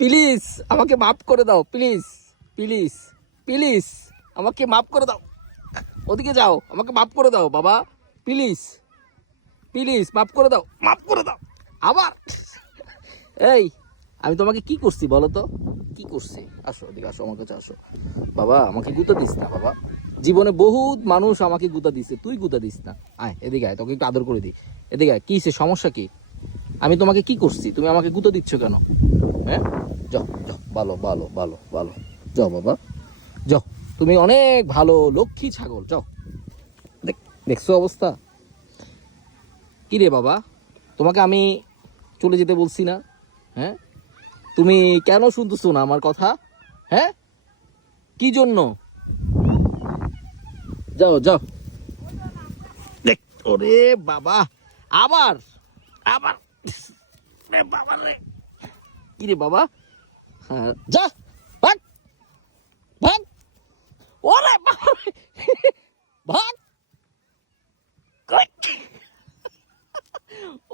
Please আমাকে মাফ করে দাও, প্লিজ প্লিজ প্লিজ আমাকে মাফ করে দাও। ওদিকে যাও, আমাকে মাফ করে দাও বাবা, প্লিজ প্লিজ মাফ করে দাও, মাফ করে দাও। আবার এই আমি তোমাকে কি করছি বলো তো, কি করছি? আসো এদিকে, আসো আমার কাছে আসো। বাবা আমাকে গুঁতা দিস না বাবা, জীবনে বহুত মানুষ আমাকে গুঁতা দিচ্ছে, তুই গুঁতা দিস না। আয় এদিকে আয়, তোকে একটু আদর করে দিই। এদিকে আয়, কি সে সমস্যা কি? আমি তোমাকে কি করছি, তুমি আমাকে গুঁতো দিচ্ছ কেন? হ্যাঁ, যাও যাও, ভালো ভালো ভালো ভালো, যাও বাবা যাও, তুমি অনেক ভালো লক্ষ্মী ছাগল, যাও। দেখছো অবস্থা কি রে বাবা? তোমাকে আমি চলে যেতে বলছি না? হ্যাঁ, তুমি কেন শুনতেছো না আমার কথা? হ্যাঁ, কি জন্য? যাও যাও। দেখ, ওরে বাবা, আবার আবার বাবা রে, কি রে বাবা? হ্যাঁ, যা, ভাগ ভাগ, ওরে বাবা ভাগ।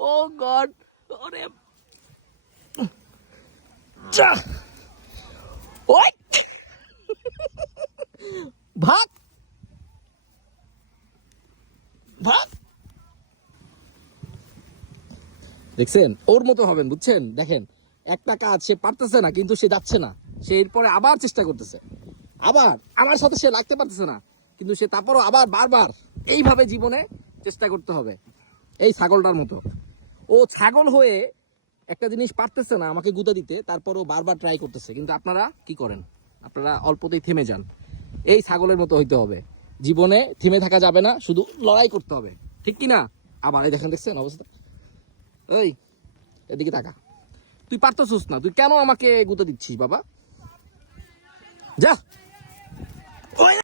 ও গড, ওরে যা, ওই ভাগ ভাগ। দেখছেন, ওর মতো হবেন, বুঝছেন? দেখেন, একটা কাজ সে পারতেছে না, কিন্তু সে যাচ্ছে না, সে এরপরে আবার চেষ্টা করতেছে, আবার আমার সাথে সে লাগতে পারতেছে না, কিন্তু সে তারপরও আবার বারবার এইভাবে জীবনে চেষ্টা করতে হবে, এই ছাগলটার মতো। ও ছাগল হয়ে একটা জিনিস পারতেছে না আমাকে গুঁতা দিতে, তারপরও বারবার ট্রাই করতেছে। কিন্তু আপনারা কি করেন? আপনারা অল্পতেই থেমে যান। এই ছাগলের মতো হইতে হবে, জীবনে থেমে থাকা যাবে না, শুধু লড়াই করতে হবে, ঠিক কি না? আবার এই দেখেন, দেখছেন অবস্থা? ওই এদিকে তাকা, তুই পারতেছিস না, তুই কেন আমাকে গুঁতা দিচ্ছিস বাবা? যা।